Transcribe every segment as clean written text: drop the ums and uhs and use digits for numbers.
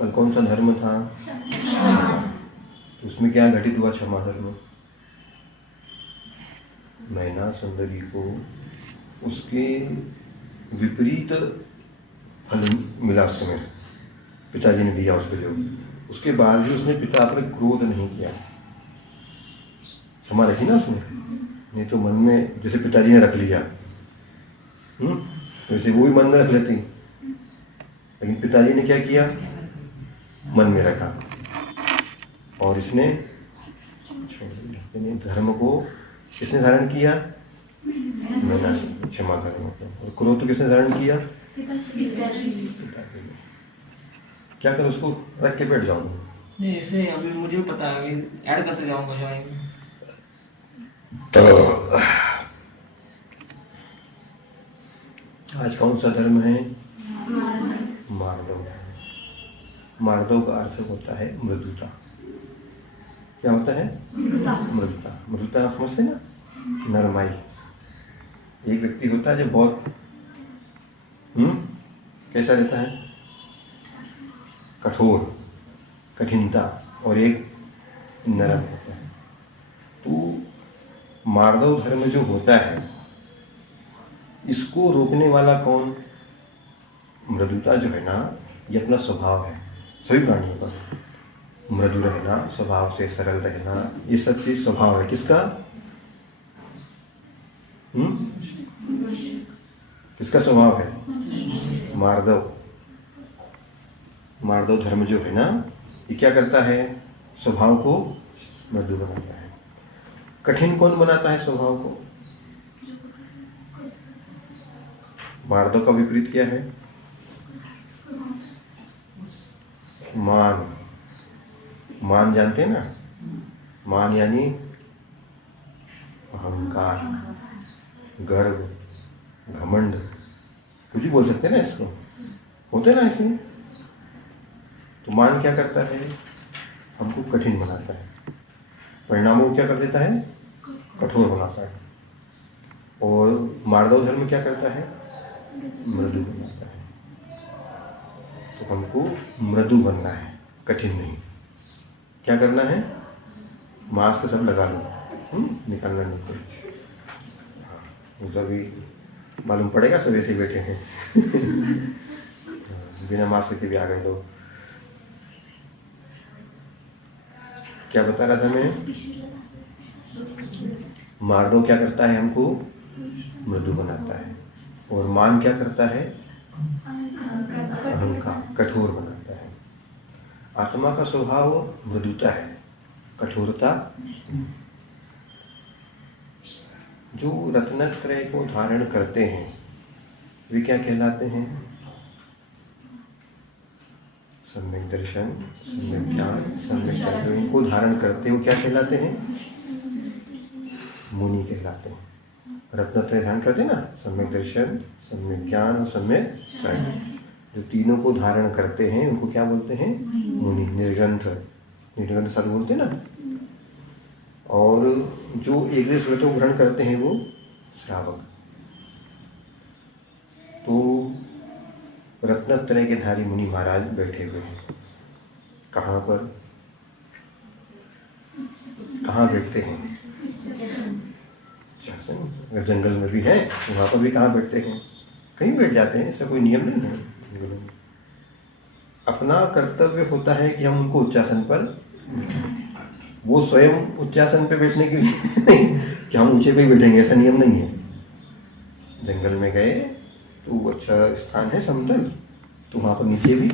कल कौन सा धर्म था? तो उसमें क्या घटित हुआ? क्षमा धर्म। मैना सुंदरी को उसके विपरीत फल मिला उस समय, पिताजी ने दिया उसको जो, उसके बाद भी उसने पिता पर क्रोध नहीं किया, क्षमा रखी ना उसने। नहीं तो मन में जैसे पिताजी ने रख लिया, वैसे वो भी मन में रख लेती, लेकिन पिताजी ने क्या किया? मन में रखा। और इसने धर्म को किसने धारण किया? मैना, क्षमा धर्म को। और क्रोध तो किसने धारण किया? क्या कर, उसको रख के बैठ जाऊंगा? नहीं, ऐसे अभी मुझे भी पता है, अभी ऐड करते जाऊंगा जो आएंगे। तो आज कौन सा धर्म है? मार्दव। मार्दव का अर्थ होता है मृदुता। क्या होता है? मृदुता। मृदुता आप समझते ना, नरमाई। एक व्यक्ति होता है जो बहुत कैसा रहता है? कठोर, कठिनता, और एक नरम होता है। तो मार्दव धर्म जो होता है, इसको रोकने वाला कौन? मृदुता जो है ना, ये अपना स्वभाव है सभी प्राणियों का। मृदु रहना, स्वभाव से सरल रहना, ये सब चीज स्वभाव है किसका? किसका स्वभाव है? मार्दव। मार्दव धर्म जो है ना, ये क्या करता है? स्वभाव को मृदु बनाता है। कठिन कौन बनाता है स्वभाव को? मार्दव का विपरीत क्या है? मान। मान जानते हैं ना? मान यानी अहंकार, गर्व, घमंड, कुछ भी बोल सकते हैं ना इसको, होते ना इसमें। तो मान क्या करता है? हमको कठिन बनाता है, परिणामों को क्या कर देता है? कठोर बनाता है। और मार्दव धर्म क्या करता है? मृदु बनाता है। तो हमको मृदु बनना है, कठिन नहीं। क्या करना है? मास्क सब लगा लो, निकालना नहीं कोई। हाँ, अभी मालूम पड़ेगा सब ऐसे बैठे हैं। बिना मास्क के भी आ गए लोग। क्या बता रहा था मैं? मार्दव क्या करता है? हमको मृदु बनाता है। और मान क्या करता है? अहंकार, कठोर बनाता है। आत्मा का स्वभाव मृदुता है, कठोरता। जो रत्नत्रय को धारण करते हैं वे क्या कहलाते हैं? सम्यक दर्शन, सम्यक ज्ञान, सम्यक ज्ञान। इनको धारण करते हैं वो क्या कहलाते हैं? मुनि कहलाते हैं। रत्नत्रय धारण करते हैं ना, सम्यक दर्शन, सम्यक ज्ञान और सम्यक ज्ञान। जो तीनों को धारण करते हैं उनको क्या बोलते हैं? मुनि। निर्ग्रंथ, निर्ग्रंथ साधु बोलते हैं ना। और जो एक देश व्रत को ग्रहण करते हैं वो श्रावक। तो रत्नत्रय के धारी मुनि महाराज बैठे हुए हैं। कहाँ पर? कहाँ बैठते हैं? अगर जंगल में भी है तो वहाँ पर भी कहाँ बैठते हैं? कहीं बैठ जाते हैं, ऐसा कोई नियम नहीं है। अपना कर्तव्य होता है कि हम उनको उच्चासन पर, वो स्वयं उच्चासन पे बैठने के लिए नहीं कि हम ऊंचे पे बैठेंगे, ऐसा नियम नहीं है। जंगल में गए तो अच्छा स्थान है समतल, तो वहाँ पर नीचे भी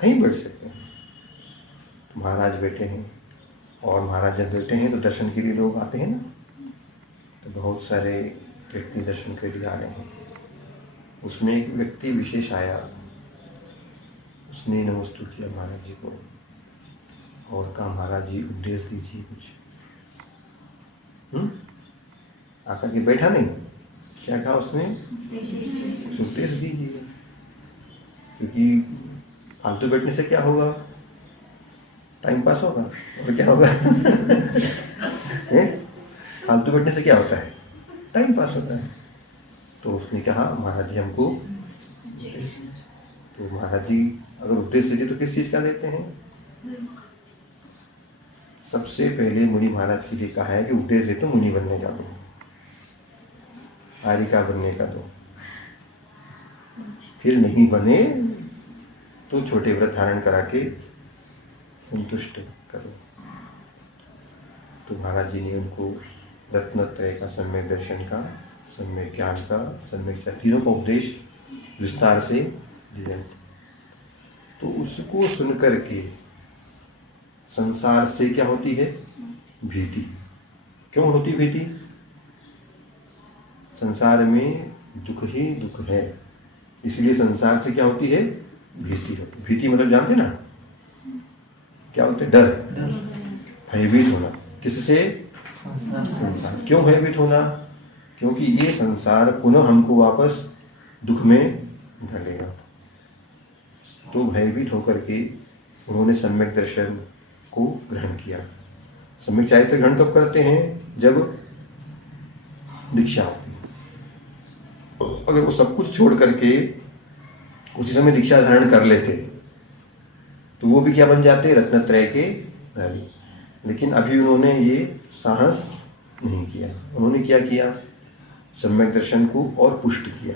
कहीं बैठ सकते हैं। तो महाराज बैठे हैं, और महाराज जब बैठे हैं तो दर्शन के लिए लोग आते हैं ना, तो बहुत सारे व्यक्ति दर्शन के लिए आ रहे हैं। उसमें एक व्यक्ति विशेष आया, उसने नमस्तु किया महाराज जी को और कहा महाराज जी उपदेश दीजिए कुछ। आकर के बैठा नहीं, क्या कहा उसने? उपदेश दीजिए। क्योंकि फालतू बैठने से क्या होगा? टाइम पास होगा। और क्या होगा? फालतू बैठने से क्या होता है? टाइम पास होता है। तो उसने कहा महाराज जी हमको। तो महाराज जी अगर उपदेश देते तो किस चीज़ का देते हैं? सबसे पहले मुनि महाराज के लिए कहा है कि उपदेश दे तो मुनि बनने का दो, आर्यिका बनने का दो, फिर नहीं बने तो छोटे व्रत धारण करा के संतुष्ट करो। तो महाराज जी ने उनको रत्नत्रय का, सम्यक दर्शन का, सम्यक ज्ञान का, सम्यक तीनों का उपदेश विस्तार से दिया। तो उसको सुनकर के संसार से क्या होती है? भीति। क्यों होती भीति? संसार में दुख ही दुख है, इसलिए संसार से क्या होती है? भीति होती। भीति मतलब जानते ना क्या होते? डर, भयभीत होना। किससे? संसार। क्यों भयभीत होना? क्योंकि ये संसार पुनः हमको वापस दुख में ढलेगा। तो भयभीत होकर के उन्होंने सम्यक दर्शन को ग्रहण किया। सम्यक चारित्र ग्रहण कब करते हैं? जब दीक्षा होती है। अगर वो सब कुछ छोड़ करके उसी समय दीक्षा धारण कर लेते तो वो भी क्या बन जाते? रत्नत्रय के धारी। लेकिन अभी उन्होंने ये साहस नहीं किया। उन्होंने क्या किया? सम्यक दर्शन को और पुष्ट किया।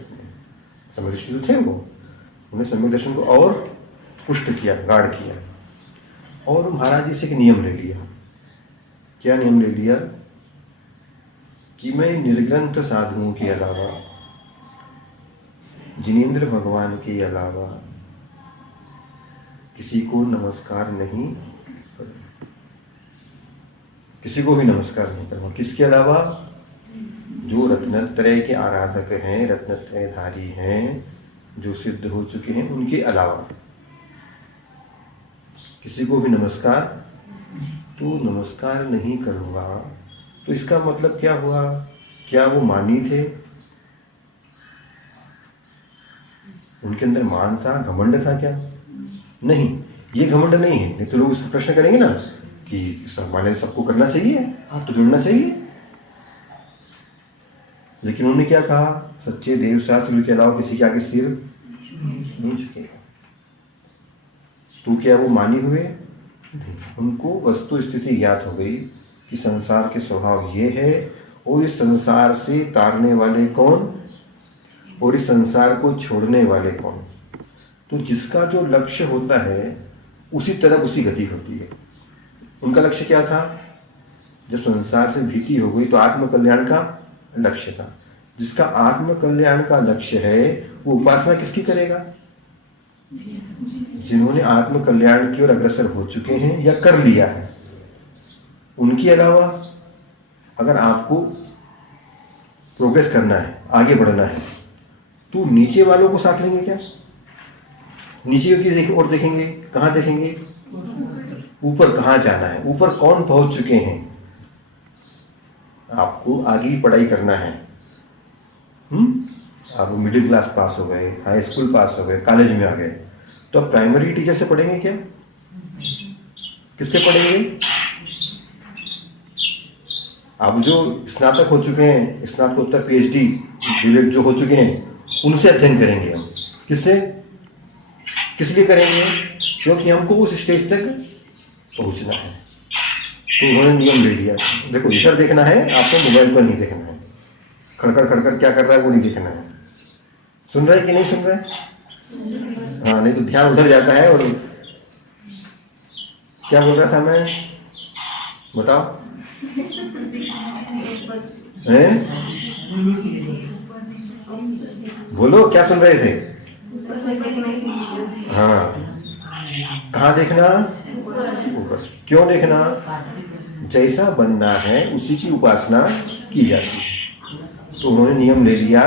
सम्यक दर्शन थे वो, उन्होंने सम्यक दर्शन को और पुष्ट किया, गाढ़ किया। और महाराज जी से एक नियम ले लिया। क्या नियम ले लिया? कि मैं निर्ग्रंथ साधुओं के अलावा, जिनेंद्र भगवान के अलावा किसी को नमस्कार नहीं करूं, किसी को भी नमस्कार नहीं करूंगा। किसके अलावा? जो रत्नत्रय के आराधक हैं, रत्नत्रयधारी हैं, जो सिद्ध हो चुके हैं, उनके अलावा किसी को भी नमस्कार तो नमस्कार नहीं करूंगा। तो इसका मतलब क्या हुआ? क्या वो मानी थे? उनके अंदर मान था, घमंड था क्या? नहीं, ये घमंड नहीं है। नहीं तो लोग इसको प्रश्न करेंगे ना कि सम्मान सबको करना चाहिए, तो जुड़ना चाहिए। लेकिन उन्होंने क्या कहा? सच्चे देव शास्त्र के अलावा किसी के आगे सिर नहीं झुकेगा। तो क्या वो मानी हुए? उनको वस्तु स्थिति ज्ञात हो गई कि संसार के स्वभाव ये है, और इस संसार से तारने वाले कौन, और इस संसार को छोड़ने वाले कौन। तो जिसका जो लक्ष्य होता है उसी तरफ उसकी गति होती है। उनका लक्ष्य क्या था? जब संसार से भीति हो गई तो आत्मकल्याण का लक्ष्य था। जिसका आत्मकल्याण का लक्ष्य है वो उपासना किसकी करेगा? जिन्होंने आत्मकल्याण की ओर अग्रसर हो चुके हैं या कर लिया है। उनके अलावा अगर आपको प्रोग्रेस करना है, आगे बढ़ना है, तो नीचे वालों को साथ लेंगे क्या? नीचे की और देखेंगे, कहाँ देखेंगे? ऊपर कहाँ जाना है, ऊपर कौन पहुंच चुके हैं। आपको आगे की पढ़ाई करना है। आप मिडिल क्लास पास हो गए, हाई स्कूल पास हो गए, कॉलेज में आ गए, तो आप प्राइमरी टीचर से पढ़ेंगे क्या? किससे पढ़ेंगे? आप जो स्नातक हो चुके हैं, स्नातकोत्तर पीएचडी बीएड जो हो चुके हैं, उनसे अध्ययन करेंगे हम। किससे? किस लिए करेंगे? क्योंकि हमको उस स्टेज तक पहुंचना है। तो उन्होंने नियम ले लिया। देखो, इधर देखना है आपको, मोबाइल पर नहीं देखना है। खड़खड़ खड़खड़ क्या कर रहा है वो नहीं देखना है। सुन रहे कि नहीं सुन रहे? हाँ, नहीं तो ध्यान उधर जाता है। और क्या बोल रहा था मैं? बताओ। हैं? बोलो, क्या सुन रहे थे? हाँ, कहाँ देखना? ऊपर। क्यों देखना? जैसा बनना है उसी की उपासना की जाती है। तो उन्होंने नियम ले लिया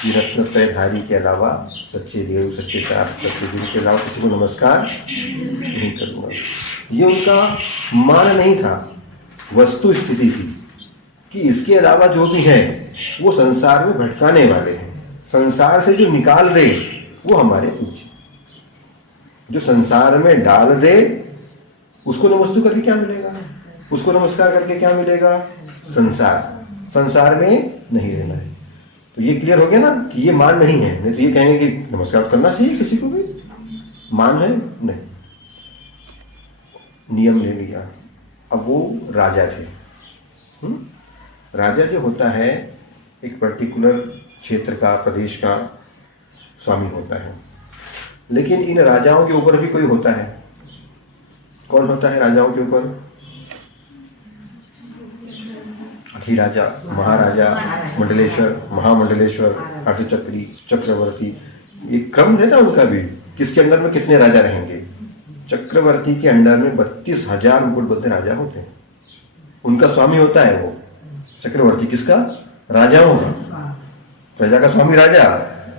कि रत्नत्रयधारी के अलावा, सच्चे देव, सच्चे शास्त्र, सच्चे गुरु के अलावा किसी को नमस्कार नहीं करूँगा। ये उनका मान नहीं था, वस्तु स्थिति थी कि इसके अलावा जो भी है वो संसार में भटकाने वाले हैं। संसार से जो निकाल दे वो हमारे पूज्य, जो संसार में डाल दे उसको नमस्ते करके क्या मिलेगा? उसको नमस्कार करके क्या मिलेगा? संसार। संसार में नहीं रहना है। तो ये क्लियर हो गया ना कि ये मान नहीं है। नहीं तो ये कहेंगे कि नमस्कार करना चाहिए किसी को भी, मान है नहीं। नियम ले लिया। अब वो राजा थे। राजा जो होता है एक पर्टिकुलर क्षेत्र का, प्रदेश का स्वामी होता है। लेकिन इन राजाओं के ऊपर भी कोई होता है। कौन होता है राजाओं के ऊपर? अधिराजा, महाराजा, मंडलेश्वर, महामंडलेश्वर, अर्धचक्री, चक्रवर्ती, ये क्रम है ना उनका भी। किसके अंडर में कितने राजा रहेंगे? चक्रवर्ती के अंडर में 32,000 मुकुटबद्ध राजा होते हैं। उनका स्वामी होता है वो चक्रवर्ती। किसका? राजाओं का। प्रजा का स्वामी राजा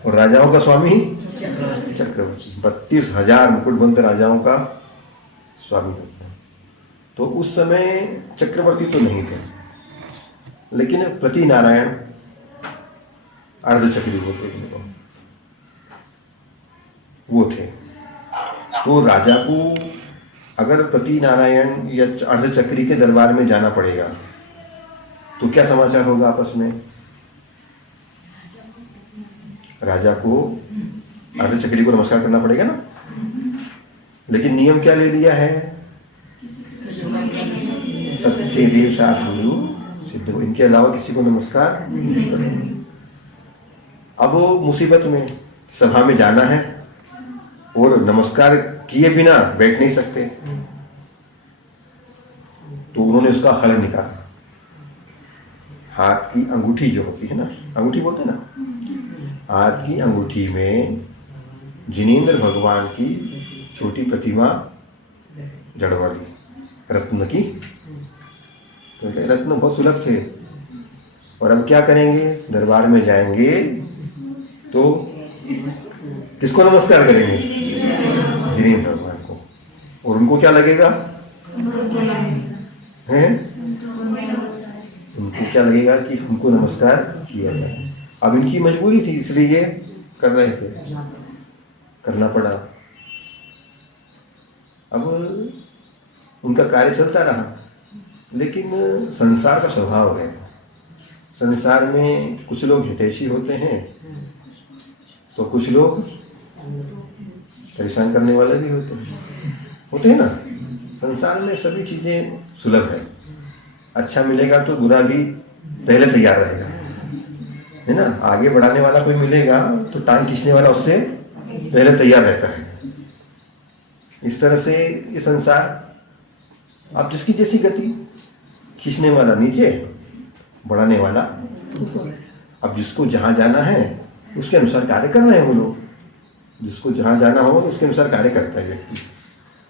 और राजाओं का स्वामी चक्रवर्ती। 32,000 मुकुटबद्ध राजाओं का स्वामी होता है। तो उस समय चक्रवर्ती तो नहीं थे, लेकिन प्रति नारायण अर्धचक्री होते हैं वो थे। तो राजा को अगर प्रति नारायण या अर्धचक्री के दरबार में जाना पड़ेगा तो क्या समाचार होगा आपस में? राजा को अर्धचक्री को नमस्कार करना पड़ेगा ना। लेकिन नियम क्या ले लिया है? सच्चे देव शास्त्र सिद्ध हो, इनके अलावा किसी को नमस्कार नहीं करेंगे। अब वो मुसीबत में सभा में जाना है और नमस्कार किए बिना बैठ नहीं सकते, तो उन्होंने उसका हल निकाला। हाथ की अंगूठी जो होती है ना, अंगूठी बोलते हैं ना, हाथ की अंगूठी में जिनेंद्र भगवान की छोटी प्रतिमा जड़वा दी, रत्न की। तो रत्न बहुत सुलभ थे। और अब क्या करेंगे? दरबार में जाएंगे तो किसको नमस्कार करेंगे? जिनेंद्र भगवान को। और उनको क्या लगेगा? हैं? उनको क्या लगेगा कि हमको नमस्कार किया जाए। अब इनकी मजबूरी थी, इसलिए ये कर रहे थे, करना पड़ा। अब उनका कार्य चलता रहा। लेकिन संसार का स्वभाव है, संसार में कुछ लोग हितैषी होते हैं तो कुछ लोग परेशान करने वाले भी होते हैं ना। संसार में सभी चीज़ें सुलभ है। अच्छा मिलेगा तो बुरा भी पहले तैयार रहेगा, है ना। आगे बढ़ाने वाला कोई मिलेगा तो टांग खींचने वाला उससे पहले तैयार रहता है। इस तरह से ये संसार, आप जिसकी जैसी गति, खींचने वाला नीचे, बढ़ाने वाला ऊपर। अब जिसको जहाँ जाना है उसके अनुसार कार्य कर रहे हैं वो लोग। जिसको जहाँ जाना हो उसके अनुसार कार्य करता है व्यक्ति,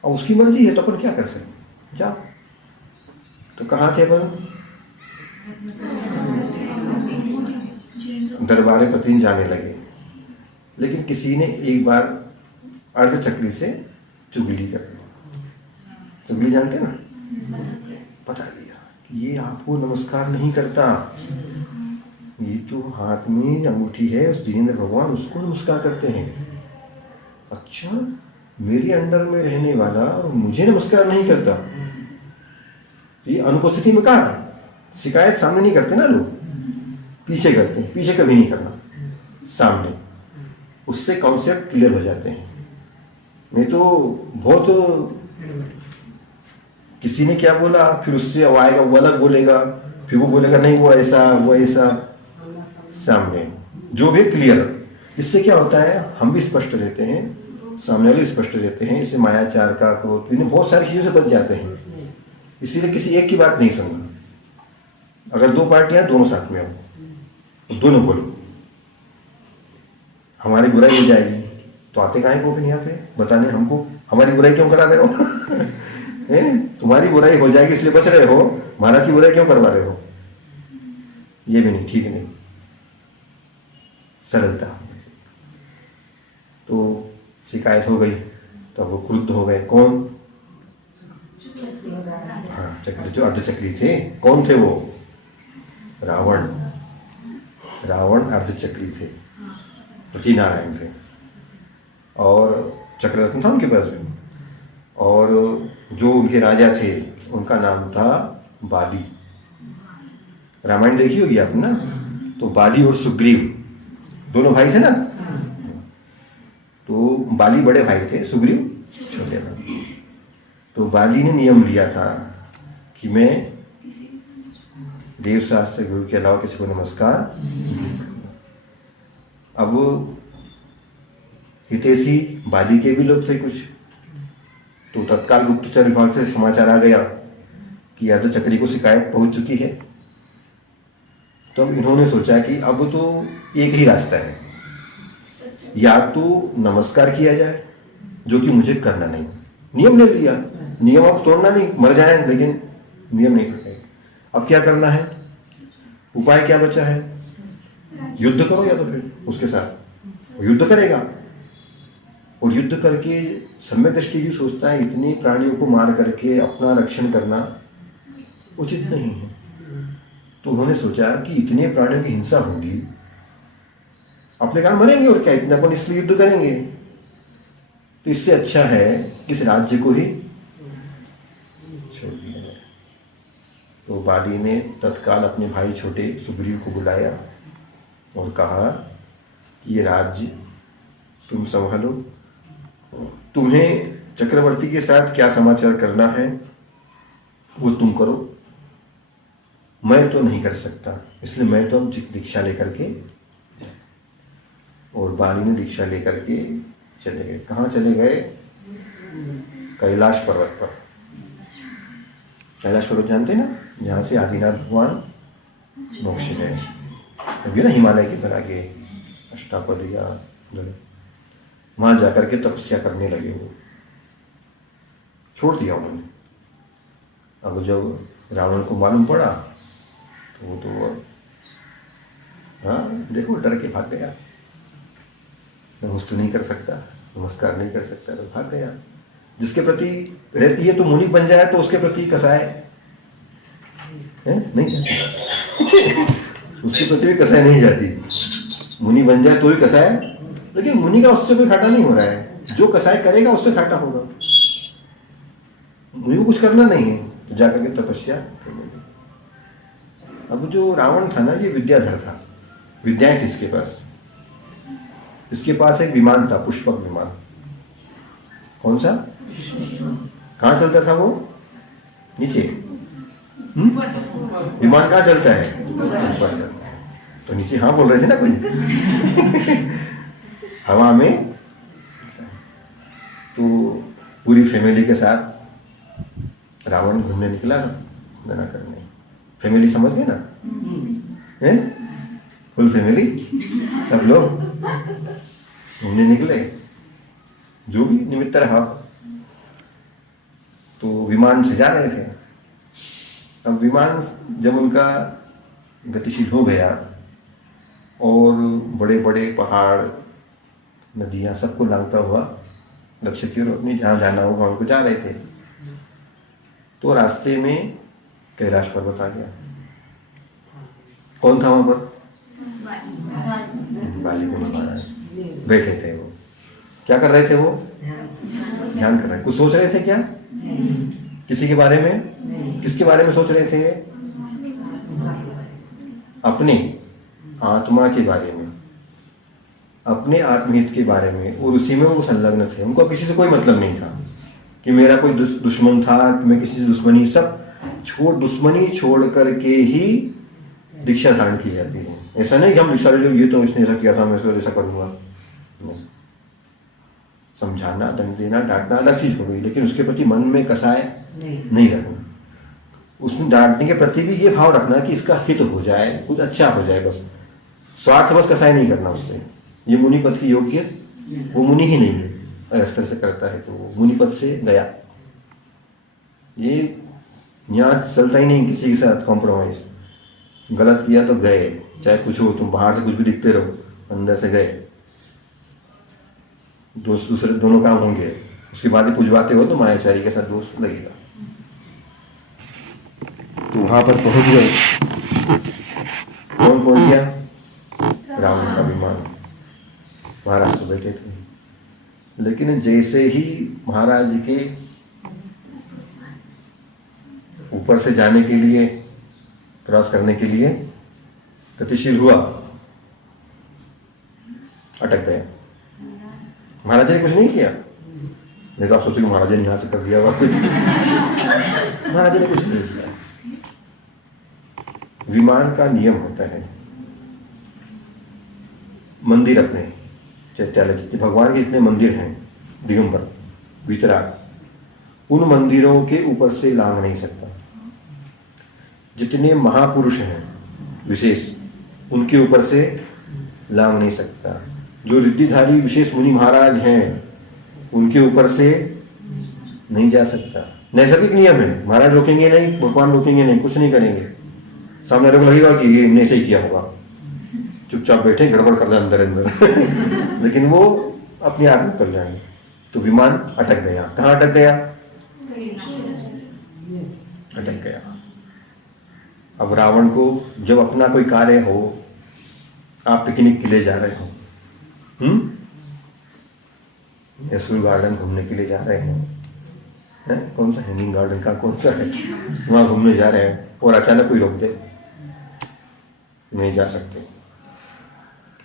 और उसकी मर्जी है तो अपन क्या कर सकते। जाओ। तो कहाँ थे अपन? दरबार प्रतिदिन जाने लगे। लेकिन किसी ने एक बार अर्धचक्री से चुगली कर दी। चुगली जानते ना? बता दिया कि ये आपको नमस्कार नहीं करता, ये तो हाथ में अंगूठी है उस जिनेंद्र भगवान, उसको नमस्कार करते हैं। अच्छा, मेरे अंडर में रहने वाला मुझे नमस्कार नहीं करता। ये अनुपस्थिति में कहा शिकायत सामने नहीं करते ना लोग, पीछे करते हैं। पीछे कभी नहीं करना, सामने। उससे कॉन्सेप्ट क्लियर हो जाते हैं। नहीं तो बहुत किसी ने क्या बोला, फिर उससे अब आएगा वो अलग बोलेगा, फिर वो बोलेगा नहीं वो ऐसा वो ऐसा। सामने जो भी क्लियर, इससे क्या होता है, हम भी स्पष्ट रहते हैं, सामने वाले भी स्पष्ट रहते हैं। इससे मायाचार का, क्रोध, इन्हें बहुत सारी चीज़ों से बच जाते हैं। इसीलिए किसी एक की बात नहीं सुनना। अगर दो पार्टियां, दोनों साथ में हो, दोनों बोलो, हमारी बुराई हो जाएगी तो आते काहे को भी यहाँ पे बताने हमको, हमारी बुराई क्यों करा रहे हो? तुम्हारी बुराई हो जाएगी इसलिए बच रहे हो, महाराज की बुराई क्यों करवा रहे हो? ये भी नहीं, ठीक नहीं। सरलता। तो शिकायत हो गई, तब वो क्रुद्ध हो गए। कौन? हाँ, चक्री, जो अर्धचक्री थे। कौन थे वो? रावण। रावण अर्धचक्री थे, प्रति नारायण थे, और चक्ररत्न था उनके पास भी। और जो उनके राजा थे उनका नाम था बाली। रामायण देखी होगी आपने ना? तो बाली और सुग्रीव दोनों भाई थे ना, तो बाली बड़े भाई थे, सुग्रीव छोटे भाई। तो बाली ने नियम लिया था कि मैं देव शास्त्र गुरु के अलावा किसी को नमस्कार। अब हितैषी बाली के भी लोग थे कुछ, तो तत्काल गुप्तचर विभाग से समाचार आ गया कि अर्धचक्री को शिकायत पहुंच चुकी है। तो अब इन्होंने सोचा कि अब तो एक ही रास्ता है, या तो नमस्कार किया जाए, जो कि मुझे करना नहीं। नियम ले लिया, नियम अब तोड़ना नहीं, मर जाए लेकिन नियम नहीं करते। अब क्या करना है, उपाय क्या बचा है, युद्ध करो, या तो फिर उसके साथ युद्ध करेगा। और युद्ध करके सम्यक दृष्टि भी सोचता है इतने प्राणियों को मार करके अपना रक्षण करना उचित नहीं है। तो उन्होंने सोचा कि इतने प्राणियों की हिंसा होगी, अपने कारण मरेंगे और क्या, इतना अपन इसलिए युद्ध करेंगे, तो इससे अच्छा है इस राज्य को ही छोड़ दिया जाए। तो बाली ने तत्काल अपने भाई छोटे सुग्रीव को बुलाया और कहा कि ये राज्य तुम संभालो, तुम्हें चक्रवर्ती के साथ क्या समाचार करना है वो तुम करो, मैं तो नहीं कर सकता, इसलिए मैं तो अब दीक्षा लेकर के। और बाली ने दीक्षा लेकर के चले गए। कहाँ चले गए, कैलाश पर्वत पर। कैलाश पर्वत जानते ना, जहाँ से आदिनाथ भगवान मोक्ष गए, तभी ना हिमालय की तरह के अष्टापद या वहां जाकर के तपस्या करने लगे। वो छोड़ दिया उन्होंने। अब जब रावण को मालूम पड़ा तो वो तो हाँ देखो डर के भाग गया, नमस्कार नहीं कर सकता, नमस्कार नहीं कर सकता, तो भाग गया। जिसके प्रति रहती है तो मुनि बन जाए तो उसके प्रति कसाय नहीं जाती उसके प्रति भी कसाय नहीं जाती। मुनि बन जाए तो भी कसाय, लेकिन मुनि का उससे कोई घाटा नहीं हो रहा है, जो कसाय करेगा उससे घाटा होगा। मुनि को कुछ करना नहीं है तो जाकर के तपस्या करने। अब जो रावण था ना, ये विद्याधर था, विद्याएं थी इसके पास। इसके पास एक विमान था, पुष्पक विमान। कौन सा, कहाँ चलता था वो, नीचे। विमान कहाँ चलता है, ऊपर चलता है। तो नीचे हाँ बोल रहे थे ना कोई हवा में। तो पूरी फैमिली के साथ रावण घूमने निकला गणना करने। फैमिली समझ गए ना, हैं फुल फैमिली, सब लोग घूमने निकले, जो भी निमित्त रहा। तो विमान से जा रहे थे। अब विमान जब उनका गतिशील हो गया और बड़े बड़े पहाड़, नदियां सबको लांघता हुआ लक्ष्य की ओर अपनी जहाँ जाना होगा उनको जा रहे थे। तो रास्ते में कैलाश पर्वत आ गया। कौन था वहां पर, बाली मुनि महाराज बैठे थे। वो क्या कर रहे थे, वो ध्यान कर रहे, कुछ सोच रहे थे क्या, किसी के बारे में, किसके बारे में सोच रहे थे, अपने आत्मा के बारे में, अपने आत्महित के बारे में, और उसी में वो संलग्न थे। उनको किसी से कोई मतलब नहीं था कि मेरा कोई दुश्मन था, कि मैं किसी से दुश्मनी, सब दुश्मनी छोड़ करके ही दीक्षा धारण की जाती है। ऐसा नहीं कि हम दीक्षा ले, ये तो इसने ऐसा किया था मैं इसको ऐसा करूंगा, नहीं। समझाना, दंड देना, डांटना अलग चीज हो गई, लेकिन उसके प्रति मन में कसाय नहीं रखना। उसमें डांटने के प्रति भी ये भाव रखना कि इसका हित हो जाए, कुछ अच्छा हो जाए, बस स्वार्थ बस कसाय नहीं करना उससे। ये मुनि पद की योग्य वो मुनि ही नहीं है, अगर इस तरह से करता है तो वो मुनि पद से गया। ये यहाँ चलता ही नहीं किसी के साथ कॉम्प्रोमाइज। गलत किया तो गए, चाहे कुछ हो, तुम बाहर से कुछ भी दिखते रहो, अंदर से गए, दूसरे दोनों काम होंगे। उसके बाद ही पुजवाते हो तो मायाचारी के साथ दोष लगेगा। तो वहां पर पहुंच गए। कौन पहुंच गया, रावण का विमान। महाराज तो बैठे थे, लेकिन जैसे ही महाराज जी के ऊपर से जाने के लिए, क्रॉस करने के लिए गतिशील हुआ, महाराजा ने कुछ नहीं किया। नहीं तो आप सोचोगे महाराजा ने यहाँ से कर दिया हुआ कुछ। महाराजा ने कुछ नहीं किया। विमान का नियम होता है, मंदिर अपने चैत्यालय जितने भगवान के जितने मंदिर हैं दिगंबर वितराग, उन मंदिरों के ऊपर से लांघ नहीं सकता। जितने महापुरुष हैं विशेष, उनके ऊपर से लांघ नहीं सकता। जो रिद्धिधारी विशेष मुनि महाराज हैं, उनके ऊपर से नहीं जा सकता। नैसर्गिक नियम है, महाराज रोकेंगे नहीं, भगवान रोकेंगे नहीं, कुछ नहीं करेंगे। सामने लोग लगेगा कि ये इनने ऐसे ही किया होगा, चुपचाप बैठे गड़बड़ कर रहे अंदर अंदर लेकिन वो अपने आप में कर जाएंगे। तो विमान अटक गया। कहाँ अटक गया? अटक गया। अब रावण को जब अपना कोई कार्य हो, आप पिकनिक के लिए जा रहे हो, मैसूर गार्डन घूमने के लिए जा रहे हैं, कौन सा हैंगिंग गार्डन का कौन सा है, वहां घूमने जा रहे हैं और अचानक कोई रोक दे, नहीं जा सकते,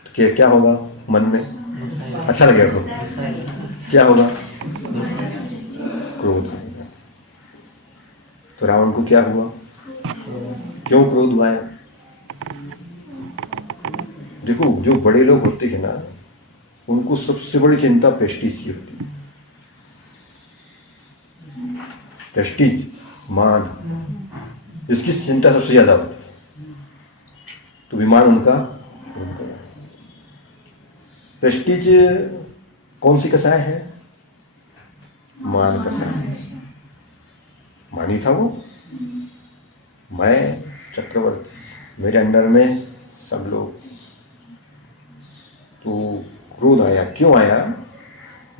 तो क्या होगा मन में? अच्छा लगेगा तो क्या होगा? क्रोध आएगा। तो रावण को क्या हुआ? क्यों क्रोध हुआ है? देखो, जो बड़े लोग होते हैं ना, उनको सबसे बड़ी चिंता प्रेस्टीज की होती है। प्रेस्टीज, मान, इसकी चिंता सबसे ज्यादा होती है। तो विमान उनका प्रेस्टीज कौन सी कसाय है? मान कसाय। मानी था वो, मैं चक्रवर्ती, मेरे अंडर में सब लोग। तो क्रोध आया। क्यों आया?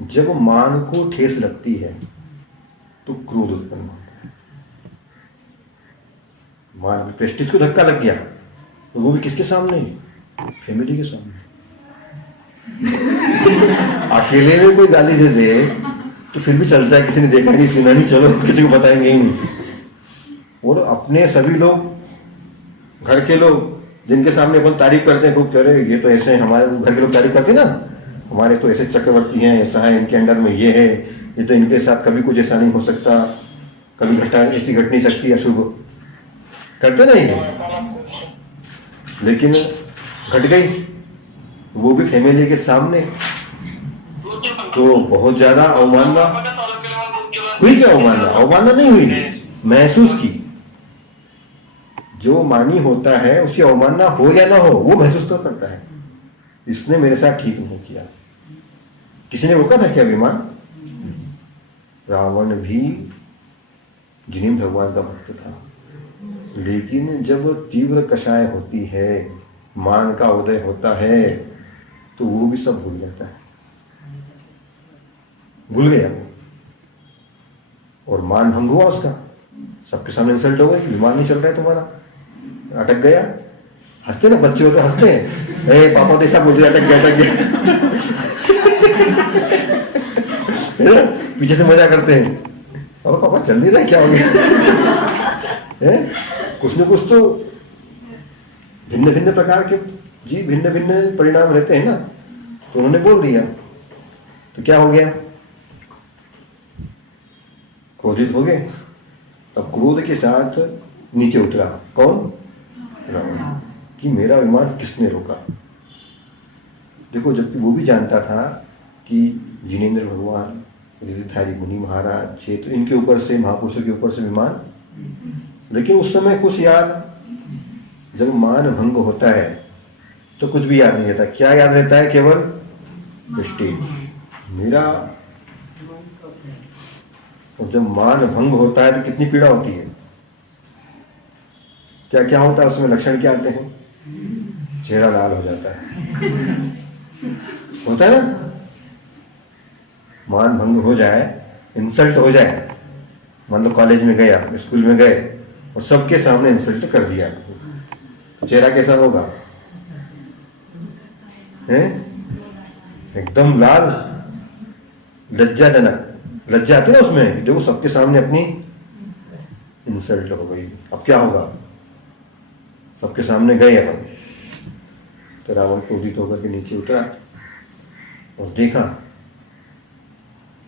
जब मान को ठेस लगती है तो क्रोध उत्पन्न होता है। मान, प्रेस्टीज को धक्का लग गया, तो वो भी किसके सामने? फैमिली के सामने। अकेले में कोई गाली दे दे तो फिर भी चलता है, किसी ने देखा नहीं, सुना नहीं, चलो किसी को बताएंगे ही नहीं। और अपने सभी लोग, घर के लोग जिनके सामने अपन तारीफ करते हैं खूब, करे ये तो ऐसे हैं, हमारे घर के लोग तारीफ करते हैं ना, हमारे तो ऐसे चक्रवर्ती हैं, ऐसा है, इनके अंडर में ये है, ये तो इनके साथ कभी कुछ ऐसा नहीं हो सकता, कभी घटना ऐसी घट नहीं सकती, अशुभ करते नहीं है। लेकिन घट गई, वो भी फैमिली के सामने, तो बहुत ज्यादा अवमानना हुई। क्या अवमानना? अवमानना नहीं हुई, महसूस की। जो मानी होता है उसकी अवमानना हो या ना हो, वो महसूस तो करता है, इसने मेरे साथ ठीक नहीं किया। किसी ने रोका था क्या विमान? रावण भी जिन्हें भगवान का भक्त था, लेकिन जब तीव्र कषाय होती है, मान का उदय होता है, तो वो भी सब भूल जाता है, भूल गया वो। और मान भंग हुआ उसका, सबके सामने इंसल्ट हो गई, विमान नहीं चल रहा है तुम्हारा, अटक गया। हंसते ना बच्चे होते, हंसते हैं, ए पापा तो ऐसा बोल, अटक गया, अटक गया। पीछे से मजा करते हैं, और पापा चल नहीं रहा, क्या हो गया? कुछ न कुछ तो भिन्न भिन्न प्रकार के जी, भिन्न भिन्न परिणाम रहते हैं ना। तो उन्होंने बोल दिया, तो क्या हो गया? क्रोधित हो गए। तब क्रोध के साथ नीचे उतरा कौन? रावण, कि मेरा विमान किसने रोका। देखो, जबकि वो भी जानता था कि जिनेंद्र भगवान, रिद्धिधारी मुनि महाराज, तो इनके ऊपर से, महापुरुषों के ऊपर से विमान, लेकिन उस समय कुछ याद, जब मान भंग होता है तो कुछ भी याद नहीं रहता। क्या याद रहता है? केवल प्रेस्टीज मेरा। और जब मान भंग होता है तो कितनी पीड़ा होती है। क्या क्या होता है उसमें? लक्षण क्या आते हैं? चेहरा लाल हो जाता है, होता है ना। मान भंग हो जाए, इंसल्ट हो जाए, मान लो कॉलेज में गए, आप स्कूल में गए और सबके सामने इंसल्ट कर दिया, चेहरा कैसा होगा? एकदम लाल, लज्जाजनक, लज्जा आती ना उसमें, देखो सबके सामने अपनी इंसल्ट हो गई, अब क्या होगा? सबके सामने गए हम। तो रावण क्रोधित होकर के नीचे उतरा और देखा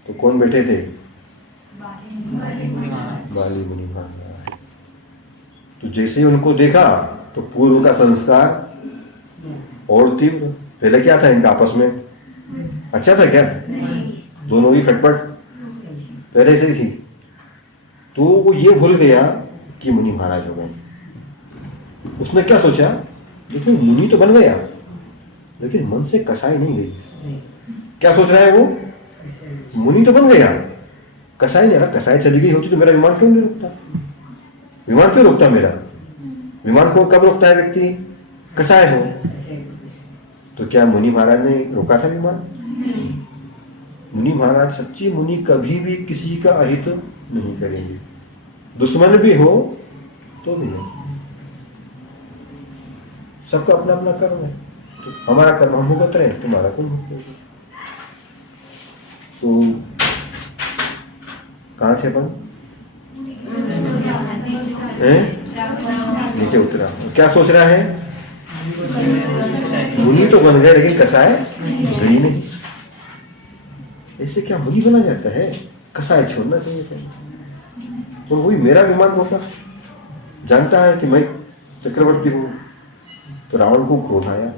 तो कौन बैठे थे? मुनि महाराज। बाली मुनि महाराज। तो जैसे ही उनको देखा तो पूर्व का संस्कार और तीव्र। पहले क्या था इनका आपस में? अच्छा था क्या? दोनों की खटपट पहले से ही थी। तो वो ये भूल गया कि मुनि महाराज हो गए। उसने क्या सोचा, देखो मुनि तो बन गया लेकिन मन से कसाई नहीं गई। क्या सोच रहा है वो? मुनि तो बन गया, कसाई नहीं। अगर कसाई चली गई होती तो मेरा विमान क्यों नहीं रुकता? विमान क्यों रोकता मेरा? विमान को कब रोकता है व्यक्ति? कसाई हो। तो क्या मुनि महाराज ने रोका था विमान? मुनि महाराज सच्ची मुनि कभी भी किसी का अहित नहीं करेंगे, दुश्मन भी हो तो भी नहीं। सबका अपना अपना कर्म है। तो हमारा कर्म हम भुगत रहे हैं, तुम्हारा कौन भुगतेगा? तो कहाँ थे अपन? नीचे उतरा। क्या सोच रहा है? मुनि तो बन गए लेकिन कसाय गई नहीं। ऐसे क्या मुनि बना जाता है? कसाय छोड़ना चाहिए था। और वही मेरा विमान रोका। जानता है कि मैं चक्रवर्ती हूं। तो रावण को क्रोध आया,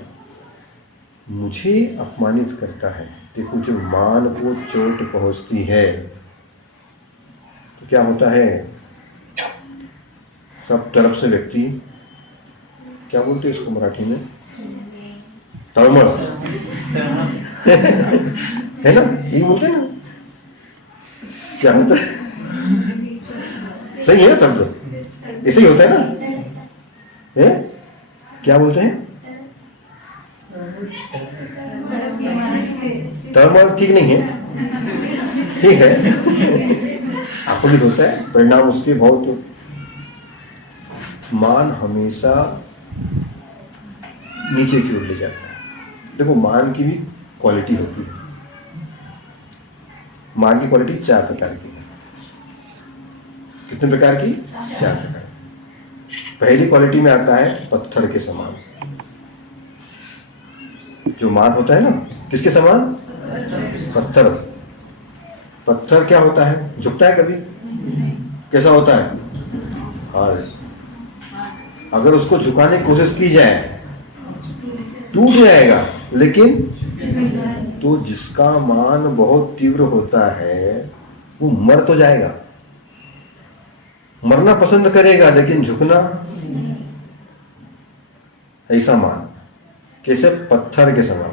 मुझे अपमानित करता है। देखो जो मान को चोट पहुंचती है तो क्या होता है? सब तरफ से व्यक्ति, क्या बोलते हैं इसको मराठी में? तड़मड़ है ना, यही बोलते हैं ना? क्या होता है? सही है ना शब्द? ऐसे ही होता है ना? है? क्या बोलते हैं? तड़मड़ ठीक नहीं है, ठीक है, आकुलित होता है, परिणाम उसके बहुत। मान हमेशा नीचे की ओर ले जाता है। देखो मान की भी क्वालिटी होती है। मान की क्वालिटी 4 प्रकार की है। कितने प्रकार की? 4 प्रकार। पहली क्वालिटी में आता है पत्थर के समान। जो मान होता है ना, किसके समान? पत्थर। पत्थर क्या होता है? झुकता है कभी? कैसा होता है? हार्ड। अगर उसको झुकाने की कोशिश की जाए टूट जाएगा, लेकिन तो जिसका मान बहुत तीव्र होता है वो मर तो जाएगा, मरना पसंद करेगा लेकिन झुकना। ऐसा मान कैसे? पत्थर के समान।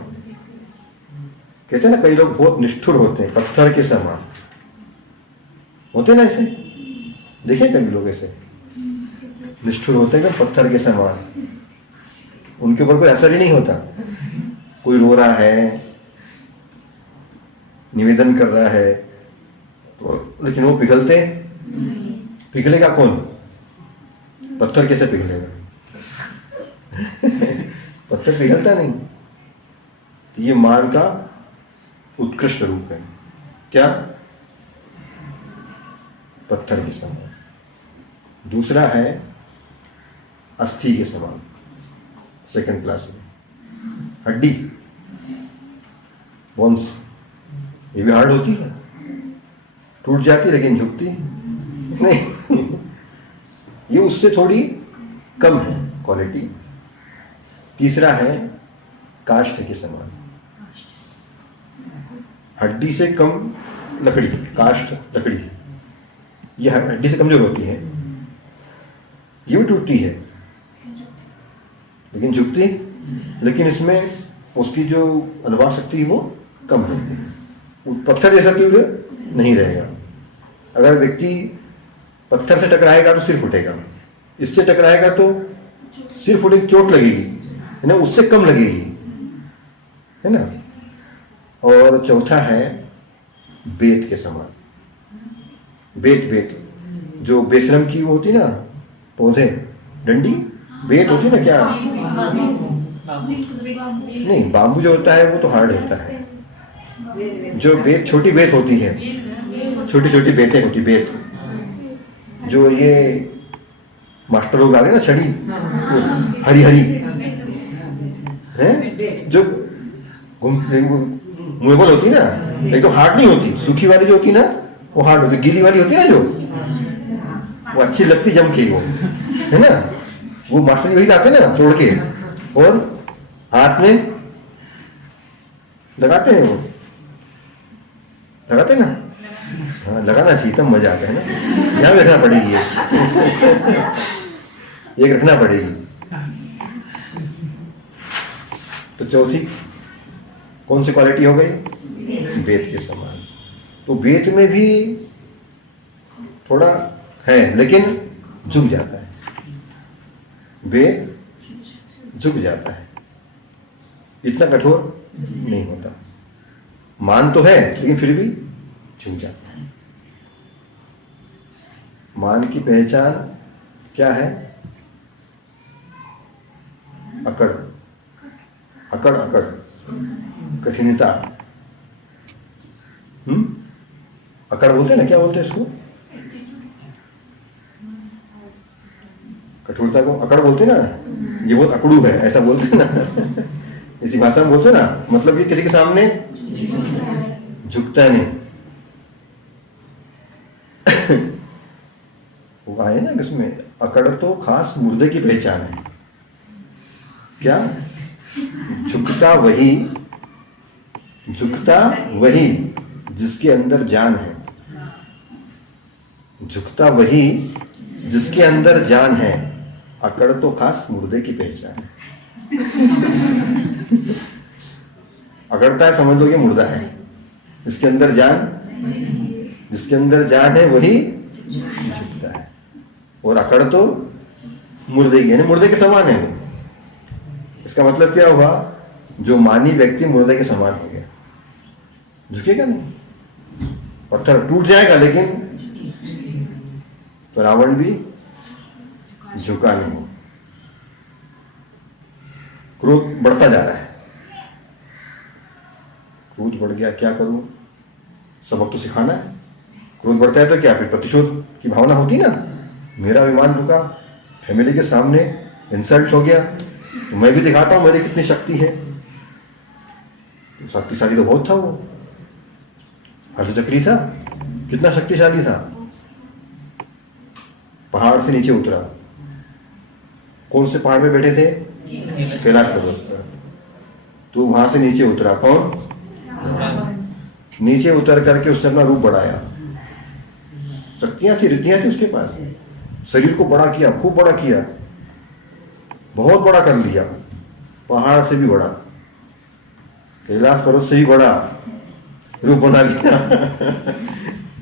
कहते हैं ना कई लोग बहुत निष्ठुर होते हैं, पत्थर के समान होते ना। ऐसे देखे कभी लोग ऐसे निष्ठुर होते हैं ना, पत्थर के समान। उनके ऊपर कोई असर ही नहीं होता। कोई रो रहा है, निवेदन कर रहा है तो, लेकिन वो पिघलेगा कौन? पत्थर कैसे पिघलेगा? पत्थर पिघलता नहीं। ये मान का उत्कृष्ट रूप है। क्या? पत्थर के समान। दूसरा है अस्थि के समान, सेकंड क्लास में। हड्डी, बोन्स, ये भी हार्ड होती है, टूट जाती लेकिन झुकती नहीं। ये उससे थोड़ी कम है क्वालिटी। तीसरा है काष्ठ के समान। हड्डी से कम लकड़ी, काष्ठ लकड़ी, ये हड्डी से कमजोर होती है। ये भी टूटती है लेकिन झुकती, लेकिन इसमें उसकी जो अनुवाद शक्ति है वो कम है। पत्थर जैसा तीव्र नहीं रहेगा। अगर व्यक्ति पत्थर से टकराएगा तो सिर फूटेगा, इससे टकराएगा तो सिर फूटेगी, चोट लगेगी, है ना, उससे कम लगेगी, है ना। और चौथा है बेत के समान। बेत जो बेशरम की वो होती ना, पौधे, डंडी, बेत होती ना, क्या नहीं, बाम्बू जो होता है वो तो हार्ड होता है। जो बेत, छोटी बेत होती है, छोटी छोटी बेटें होती, बेत जो ये मास्टर लोग आ गए ना, छड़ी हरी हरी है, जो मुएबल होती ना, एक तो हार्ड नहीं होती, सूखी वाली जो होती ना वो हार्ड होती, गीली वाली होती ना जो वो अच्छी लगती जम के, वो है ना, वो मास्टर जी वही लाते ना तोड़ के और हाथ में लगाते हैं, वो लगाते ना, हाँ लगाना चाहिए तब मजा आता है ना। यहाँ भी रखना पड़ेगी एक रखना पड़ेगी। तो चौथी कौन सी क्वालिटी हो गई? वेद के समान। तो वेद में भी थोड़ा है लेकिन झुक जाता है, वेद झुक जाता है, इतना कठोर नहीं होता। मान तो है लेकिन फिर भी झुक जाता है। मान की पहचान क्या है? अकड़, अकड़ अकड़, कठिनता। अकड़ बोलते हैं ना, क्या बोलते हैं इसको? कठोरता को अकड़ बोलते हैं ना, ये बहुत अकड़ू है ऐसा बोलते हैं ना इसी भाषा में बोलते हैं ना, मतलब ये किसी के सामने झुकता नहीं। वो आए ना इसमें, अकड़ तो खास मुर्दे की पहचान है। क्या? झुकता वही जिसके अंदर जान है, झुकता वही जिसके अंदर जान है। अकड़ तो खास मुर्दे की पहचान है। अकड़ता है समझ लो ये मुर्दा है, इसके अंदर जान है वही झुकता है। और अकड़ तो मुर्दे की, यानी मुर्दे के समान है वो। इसका मतलब क्या हुआ? जो मानी व्यक्ति मुर्दे के समान हो गया, झुकेगा नहीं, पत्थर टूट जाएगा लेकिन तो रावण भी झुका नहीं। क्रोध बढ़ता जा रहा है, क्रोध बढ़ गया, क्या करूं? सबक तो सिखाना है। क्रोध बढ़ता है तो क्या, फिर प्रतिशोध की भावना होती ना, मेरा अभिमान रुका, फैमिली के सामने इंसल्ट हो गया तो मैं भी दिखाता हूं मेरी कितनी शक्ति है। तो शक्तिशाली तो बहुत था वो, अर्धचक्री था, कितना शक्तिशाली था। पहाड़ से नीचे उतरा, कौन से पहाड़ में बैठे थे? कैलाश पर्वत पर। तो वहां से नीचे उतरा, कौन? नीचे उतर करके उसने अपना रूप बढ़ाया, शक्तियां थी, रिद्धियां थी उसके पास, शरीर को बड़ा किया, खूब बड़ा किया, बहुत बड़ा कर लिया, पहाड़ से भी बड़ा, कैलाश पर्वत से भी बड़ा रूप बना लिया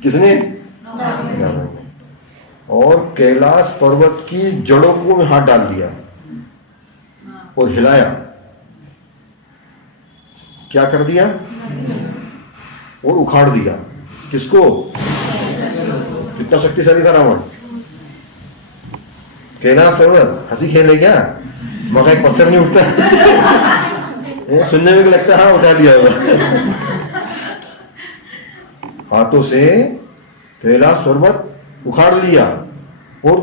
किसने? रावण ने। और कैलाश पर्वत की जड़ों को में हाथ डाल दिया और हिलाया। क्या कर दिया? और उखाड़ दिया। किसको? कितना शक्तिशाली था रावण। कैलाश पर्वत हंसी खेल है क्या? मगर एक पत्थर नहीं उठता सुनने में लगता है हाँ उठा दिया होगा हाथों से कैलाश पर्वत उखाड़ लिया और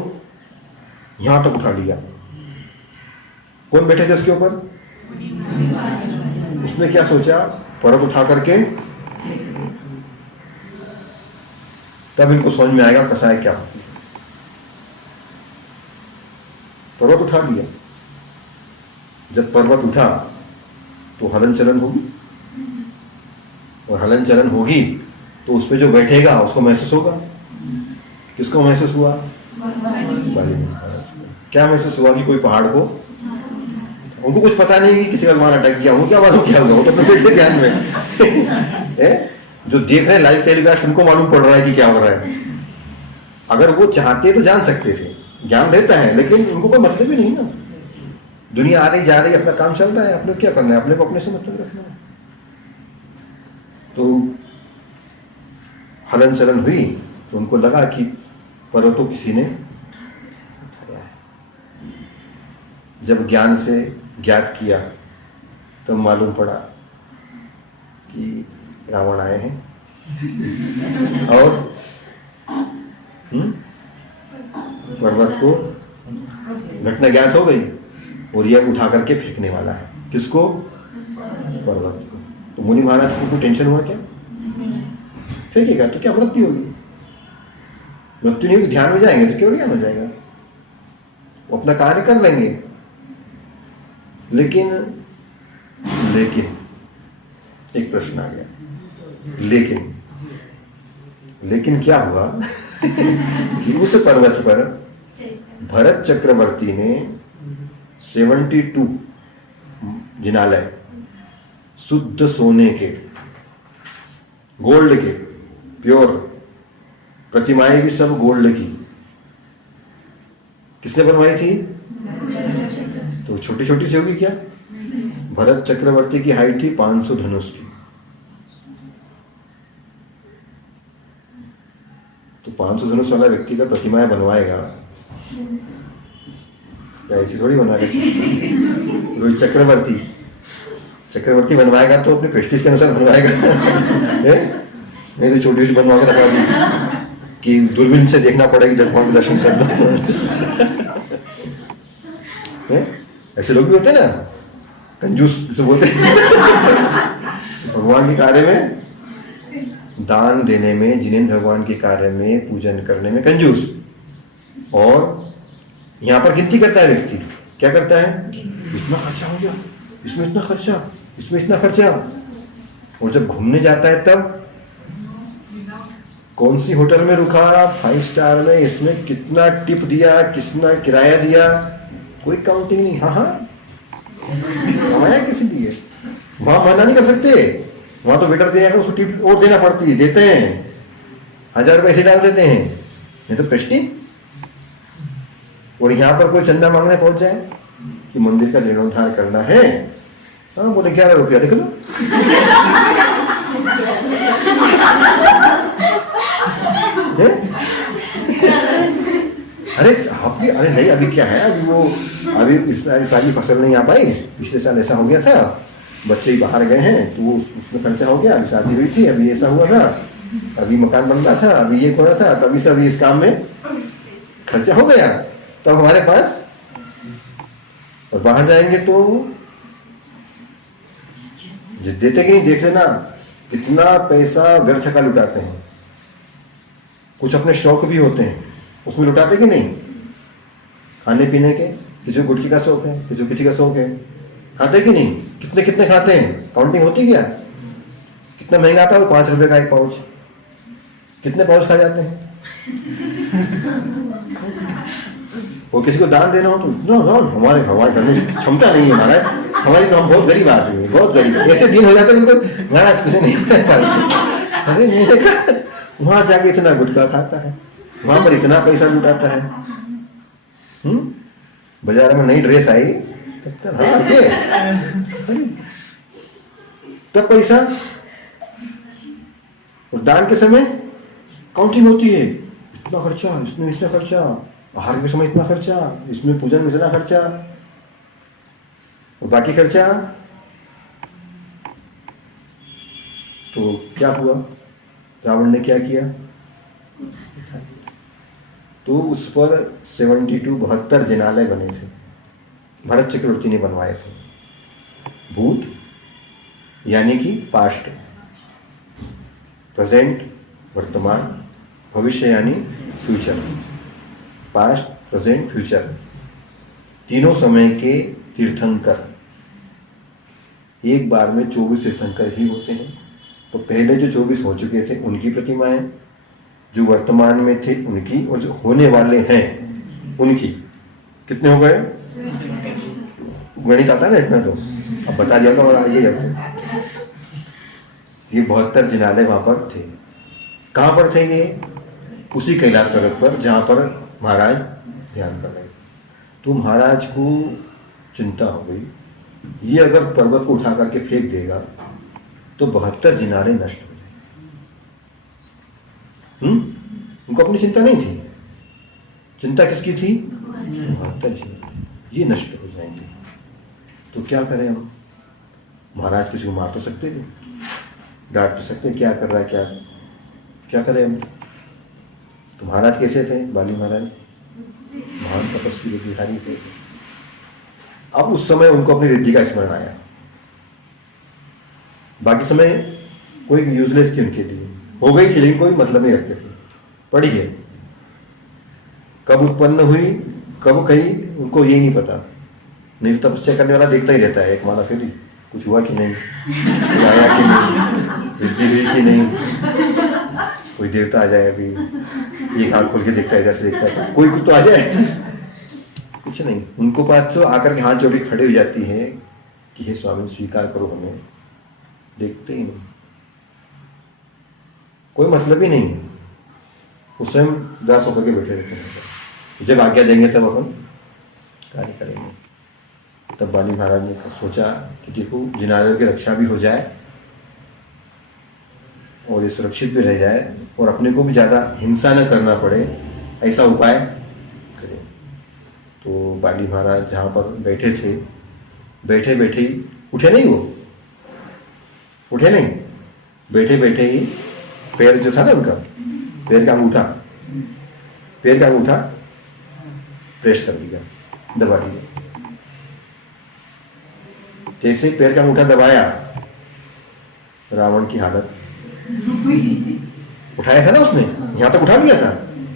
यहां तक उठा लिया। कौन बैठे थे उसके ऊपर? उसने क्या सोचा? पर्वत उठा करके, तब इनको समझ में आएगा कसाई क्या होती है। पर्वत उठा लिया, जब पर्वत उठा तो हलन चलन होगी, और हलन चलन होगी तो उस पर जो बैठेगा उसको महसूस होगा। किसको महसूस हुआ? क्या महसूस हुआ? कि कोई पहाड़ को, उनको कुछ पता नहीं कि किसी का विमान अटक गया, उनको क्या मालूम क्या होगा, वो तो अपने बैठे ध्यान में जो देख रहे हैं लाइव टेलीकास्ट उनको मालूम पड़ रहा है कि क्या हो रहा है। अगर वो चाहते तो जान सकते थे, ज्ञान रहता है, लेकिन उनको कोई मतलब ही नहीं ना। दुनिया आ रही जा रही, अपना काम चल रहा है, अपने क्या करना है, अपने को अपने से मतलब रखना है। तो हलन चलन हुई तो उनको लगा कि पर्वत तो किसी ने उठाया है। जब ज्ञान से ज्ञात किया तब मालूम पड़ा कि रावण आए हैं और पर्वत को घटना ज्ञात हो गई और यह उठा करके फेंकने वाला है। किसको? पर्वत को। तो मुनि महाराज को कोई टेंशन हुआ क्या? फेंकेगा तो क्या मृत्यु होगी? मृत्यु नहीं होगी, ध्यान में जाएंगे तो केवल ज्ञान हो जाएगा, वो अपना कार्य कर लेंगे। लेकिन एक प्रश्न आ गया, लेकिन क्या हुआ कि उस पर्वत पर भरत चक्रवर्ती ने 72 जिनालय शुद्ध सोने के, गोल्ड के, प्योर प्रतिमाएं भी सब गोल्ड की। किसने बनवाई थी? तो छोटी छोटी सी होगी क्या? भरत चक्रवर्ती की हाइट थी 500 धनुष की। तो 500 धनुष वाला व्यक्ति का प्रतिमाएं बनवाएगा क्या? ऐसी थोड़ी बनवाएगा। रोहित चक्रवर्ती बनवाएगा तो अपने प्रेस्टीज के अनुसार बनवाएगा। नहीं तो छोटी छोटी बनवा के रखा दी कि दूरबीन से देखना पड़ेगी, भगवान के दर्शन कर लो। ऐसे लोग भी होते हैं ना, कंजूस जिसे बोलते हैं। भगवान के कार्य में, दान देने में, जिनेंद्र भगवान के कार्य में, पूजन करने में कंजूस। और यहाँ पर गिनती करता है व्यक्ति, क्या करता है? इतना खर्चा हो गया, इसमें इतना खर्चा, इसमें इतना खर्चा। और जब घूमने जाता है तब कौन सी होटल में रुका, 5 स्टार में, इसमें कितना टिप दिया, कितना किराया दिया, कोई काउंटिंग नहीं। हाँ कमाया किसी लिए? वहां मना नहीं कर सकते, वहां तो वेटर देने का उसको टिप और देना पड़ती है, देते हैं, 1000 पैसे डाल देते हैं, नहीं तो प्रेस्टीज। और यहाँ पर कोई चंदा मांगने पहुंच जाए कि मंदिर का जीर्णोद्धार करना है, हाँ बोले 11 रुपया लिख लो। अरे नहीं, अभी क्या है, अभी इसमें सारी फसल नहीं आ पाई, पिछले साल ऐसा हो गया था, बच्चे ही बाहर गए हैं तो उसमें खर्चा हो गया, अभी शादी हुई थी, अभी ऐसा हुआ था, अभी मकान बन रहा था, अभी ये हो रहा था, तभी सब इस काम में खर्चा हो गया, तब हमारे पास। और बाहर जाएंगे तो देते कि नहीं, देख लेना कितना पैसा व्यर्थ का लुटाते हैं। कुछ अपने शौक भी होते हैं, उसमें लुटाते कि नहीं? खाने पीने के, किसी को गुटखी का शौक है, किसी को किसी का शौक है, खाते कि नहीं? कितने कितने खाते हैं, काउंटिंग होती क्या? कितना महंगा आता है? 5 रुपए का एक पाउच, कितने पाउच खा जाते हैं? वो किसी को दान देना हो तो नो हमारे घर में क्षमता नहीं है महाराज, हमारी तो हम बहुत गरीब आदमी है, बहुत गरीब। ऐसे दिन हो जाते हैं उनको, महाराज किसी नहीं। अरे नहीं देखा, वहां जाके इतना गुटखा खाता है, वहां पर इतना पैसा लुटाता है। बाजार में नई ड्रेस आई तब पैसा। और दान के समय काउंटिंग होती है, इतना खर्चा, इसमें इतना खर्चा, आहार के समय इतना खर्चा, इसमें पूजन में इतना खर्चा, और बाकी खर्चा। तो क्या हुआ? रावण ने क्या किया? तो उस पर 72 जिनालय बने थे, भरत चक्रवर्ती ने बनवाए थे। भूत यानी कि पास्ट, प्रेजेंट वर्तमान, भविष्य यानी फ्यूचर। पास्ट, प्रेजेंट, फ्यूचर, तीनों समय के तीर्थंकर। एक बार में 24 तीर्थंकर ही होते हैं। तो पहले जो 24 हो चुके थे उनकी प्रतिमाएं, जो वर्तमान में थे उनकी, और जो होने वाले हैं उनकी। कितने हो गए? गणित आता है ना इतना, तो अब बता दिया था। और आइए, ये 72 जिनालय वहां पर थे। कहां पर थे ये? उसी कैलाश पर्वत पर जहां पर महाराज ध्यान कर रहे थे। तो महाराज को चिंता हो गई, ये अगर पर्वत को उठा करके फेंक देगा तो 72 जिनालय नष्ट हो जाएंगे। उनको अपनी चिंता नहीं थी, चिंता किसकी थी? 72 जिनालय ये नष्ट हो जाएंगे। तो क्या करें हम? महाराज किसी को मार तो सकते नहीं, डांट तो सकते, क्या कर रहा है, क्या करें हम? तो महाराज कैसे थे? बाली महाराज महान तपस्वी रिद्धिधारी थे। अब उस समय उनको अपनी रिद्धि का स्मरण आया। बाकी समय कोई यूजलेस थी उनके लिए, हो गई थी लेकिन कोई मतलब नहीं रखते थे। पड़ी है, कब उत्पन्न हुई कब गई उनको यही नहीं पता। नहीं तो तपस्या करने वाला देखता ही रहता है, एक माला फिर कुछ हुआ कि नहीं, कोई आया कि नहीं, वृद्धि हुई कि नहीं, कोई देवता आ जाए अभी, एक आँख खोल के देखता है, इधर से देखता है, कोई कुछ तो आ जाए, कुछ नहीं। उनको पास तो आकर के हाथ जोड़ के खड़े हो जाती है कि हे स्वामी स्वीकार करो हमें, देखते ही नहीं, कोई मतलब ही नहीं है। उस स्वयं दास होकर के बैठे रहते हैं, जब आज्ञा देंगे तब अपन कार्य करेंगे। तब बाली महाराज ने सोचा कि देखो जिनालयों की रक्षा भी हो जाए और ये सुरक्षित भी रह जाए और अपने को भी ज़्यादा हिंसा न करना पड़े, ऐसा उपाय करें। तो बाली महाराज जहाँ पर बैठे थे, बैठे बैठे ही उठे नहीं, वो उठे नहीं, बैठे बैठे ही पैर जो था ना उनका, पैर का अंगूठा प्रेस कर दिया, दबा दिया। जैसे पैर का अंगूठा दबाया, रावण की हालत, उठाया था ना उसने, यहां तक उठा लिया था,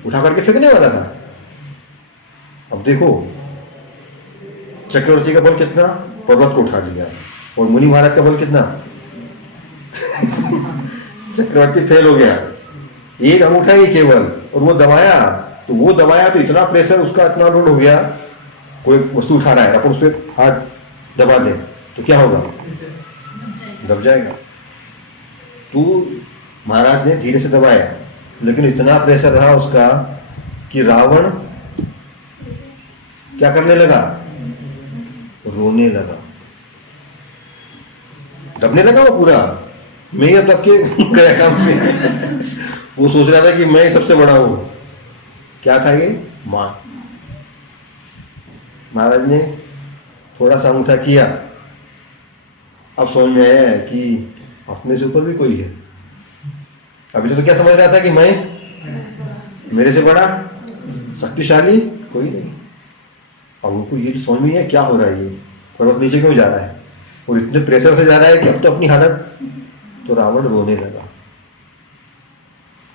उठा करके फेंकने वाला था। अब देखो चक्रवर्ती का बल कितना, पर्वत को उठा लिया, और मुनि महाराज का बल कितना, चक्रवर्ती फेल हो गया, एक अंगूठा ही केवल, और वो दबाया तो इतना प्रेशर उसका, इतना लोड हो गया, कोई वस्तु उठा रहा है, अपन उस पर हाथ दबा दे तो क्या होगा, दब जाएगा। तो महाराज ने धीरे से दबाया, लेकिन इतना प्रेशर रहा उसका कि रावण क्या करने लगा, रोने लगा, दबने लगा वो पूरा, मैं अब दब के गया काम से। वो सोच रहा था कि मैं सबसे बड़ा हूं। क्या था ये, मां। महाराज ने थोड़ा सा अंगूठा किया, अब समझ में आया कि अपने से ऊपर भी कोई है। अभी तो क्या समझ रहा था कि मैं, मेरे से बड़ा शक्तिशाली कोई नहीं। अब उनको ये समझ में आया क्या हो रहा है, ये पर्वत नीचे क्यों जा रहा है, और इतने प्रेशर से जा रहा है कि अब तो अपनी हालत। तो रावण रोने लगा,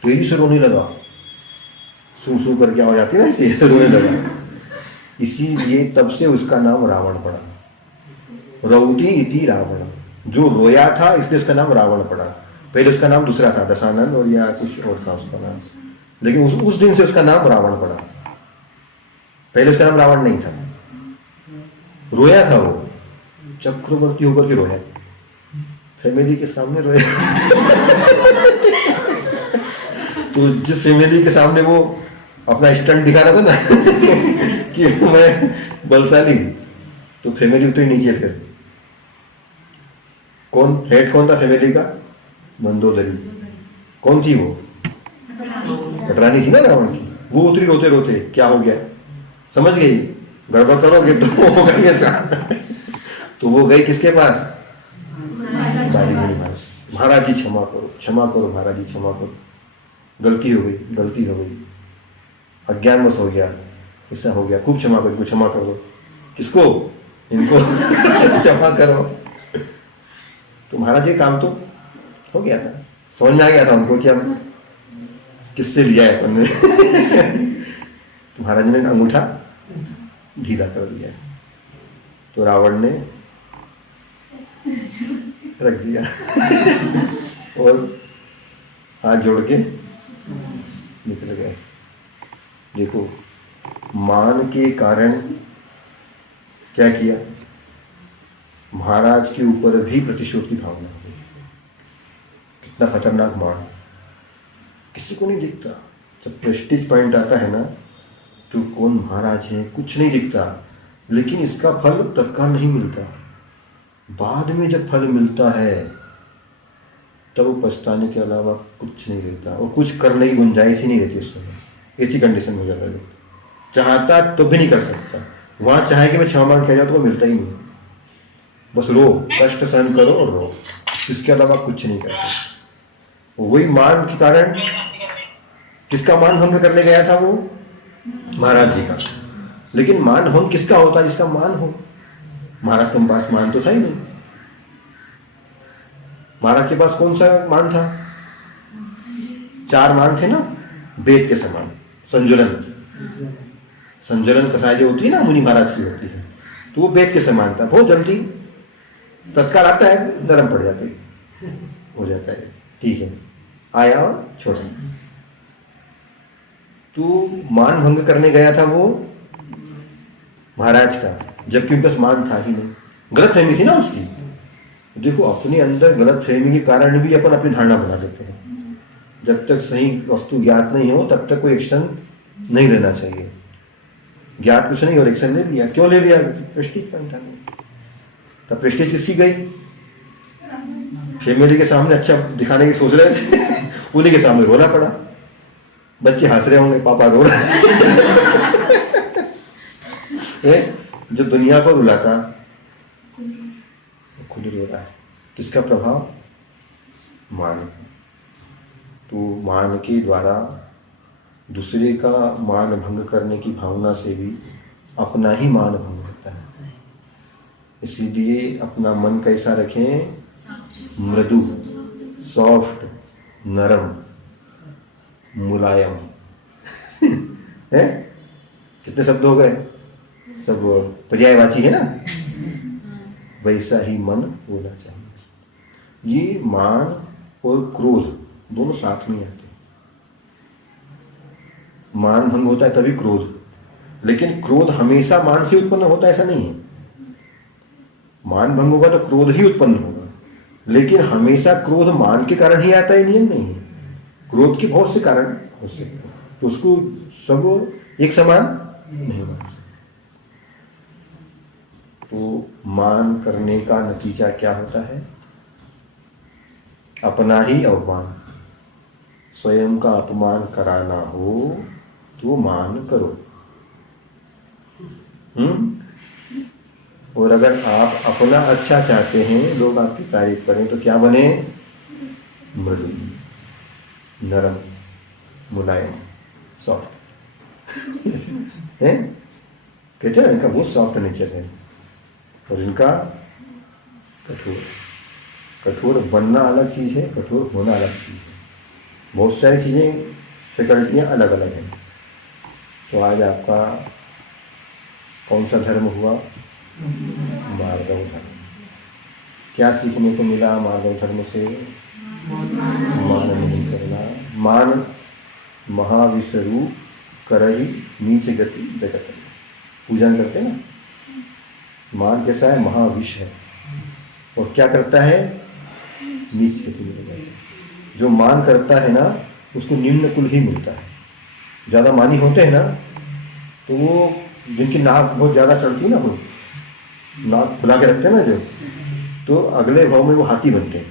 तेजी से रोने लगा, सू सू करके आवाज आती ना, इसे रोने लगा। इसीलिए तब से उसका नाम रावण पड़ा। रौदी इति रावण, जो रोया था इसलिए उसका नाम रावण पड़ा। पहले उसका नाम दूसरा था, दशानन और या कुछ और था उसका नाम, लेकिन उस दिन से उसका नाम रावण पड़ा। पहले उसका नाम रावण नहीं था, रोया था वो, चक्रवर्ती होकर के रोया, फैमिली के सामने रोया। तो जिस फैमिली के सामने वो अपना स्टंट दिखा रहा था ना कि मैं बलशाली, तो फैमिली उतरी नीचे। फिर कौन हेड, कौन था फैमिली का, मंदोदरी। कौन थी वो, कटरानी थी ना रावण की। वो उतरी रोते रोते, क्या हो गया, समझ गई गड़बड़ करोगे तो होगा ऐसा। तो वो गई किसके पास, बाली के पास। महाराज जी क्षमा करो, क्षमा करो महाराज जी, क्षमा करो, गलती हो गई, अज्ञानवश हो गया, ऐसा हो गया, खूब क्षमा करो, क्षमा करो। किसको, इनको क्षमा करो। तो महाराज जी काम तो हो गया था, समझ में आ गया था उनको कि हम किससे लिया है अपन ने। तो महाराज ने अंगूठा ढीला कर दिया, तो रावण ने रख दिया और हाथ जोड़ के निकल गए। देखो मान के कारण क्या किया, महाराज के ऊपर भी प्रतिशोध की भावना हो गई। कितना खतरनाक मान, किसी को नहीं दिखता। जब प्रेस्टीज पॉइंट आता है ना, तो कौन महाराज है कुछ नहीं दिखता, लेकिन इसका फल तत्काल नहीं मिलता। बाद में जब फल मिलता है तब वो पछताने के अलावा कुछ नहीं रहता, और कुछ करने की गुंजाइश ही नहीं रहती उस समय। ऐसी कंडीशन हो जाता है, चाहता तो भी नहीं कर सकता। वहां चाहे कि मैं क्षमा मांग किया जाए तो मिलता ही नहीं, बस रो, कष्ट सहन करो और रो, इसके अलावा कुछ नहीं कर सकते। वही मान के कारण, किसका मान भंग करने गया था वो, महाराज जी का। लेकिन मान भंग किसका होता है, जिसका मान हो। महाराज के पास मान तो था ही नहीं। महाराज के पास कौन सा मान था, 4 मान थे ना, वेद के समान। संजुलन कसाय जो होती है ना, मुनि महाराज की होती है, तो वो वेद के समान था। बहुत जल्दी तत्काल आता है, नरम पड़ जाते हो जाता है, ठीक है, आया और छोड़ा। तो मान भंग करने गया था वो महाराज का, जबकि उनके पास मान था ही नहीं। गलत फहमी थी ना उसकी। देखो, अपने अंदर गलत फहमी के कारण भी अपन अपनी धारणा बना लेते हैं। जब तक सही वस्तु ज्ञात नहीं हो तब तक कोई एक्शन नहीं लेना चाहिए। ज्ञात कुछ नहीं और एक्शन ले लिया, क्यों ले लिया? प्रेस्टीज पॉइंट आ गया। तब प्रेस्टीज किसकी गई? फैमिली के सामने अच्छा दिखाने की सोच रहे थे उन्हीं के सामने रोना पड़ा। बच्चे हंस रहे होंगे, पापा रो रहे हैं। जो दुनिया को रुलाता खुद रो रहा है। किसका प्रभाव? मान। तो मान के द्वारा दूसरे का मान भंग करने की भावना से भी अपना ही मान भंग होता है। इसीलिए अपना मन कैसा रखें? मृदु, सॉफ्ट, नरम, मुलायम है। कितने शब्द हो गए? सब पर्यायवाची है ना। वैसा ही मन होना चाहिए। ये मान और क्रोध दोनों साथ में आते हैं। मान भंग होता है तभी क्रोध, लेकिन क्रोध हमेशा मान से उत्पन्न होता है ऐसा नहीं है। मान भंग होगा तो क्रोध ही उत्पन्न होगा, लेकिन हमेशा क्रोध मान के कारण ही आता है, नियम नहीं है। क्रोध के बहुत से कारण हो सकते हैं, तो उसको सब एक समान नहीं मान सकते। तो मान करने का नतीजा क्या होता है? अपना ही अवमान। स्वयं का अपमान कराना हो तो मान करो। और अगर आप अपना अच्छा चाहते हैं, लोग आपकी तारीफ करें, तो क्या बने? मृदु, नरम, मुलायम, सॉफ्ट है। कहते हैं इनका बहुत सॉफ्ट नेचर है, और इनका कठोर। कठोर बनना अलग चीज है, कठोर होना अलग चीज है। बहुत सारी चीजें, फैकल्टियां अलग अलग हैं। तो आज आपका कौन सा धर्म हुआ? मार्गव धर्म। क्या सीखने को मिला मार्गव धर्म से? मान नहीं करना। मान महाविषरू करही नीच गति जगत। पूजन करते हैं ना, मान कैसा है? महाविष है, और क्या करता है? नीच गति मिलेगा। जो मान करता है ना, उसको निम्न कुल ही मिलता है। ज़्यादा मानी होते हैं ना, तो वो जिनकी नाक बहुत ज़्यादा चढ़ती है ना, वो नाक खुला के रखते हैं ना जो, तो अगले भाव में वो हाथी बनते हैं।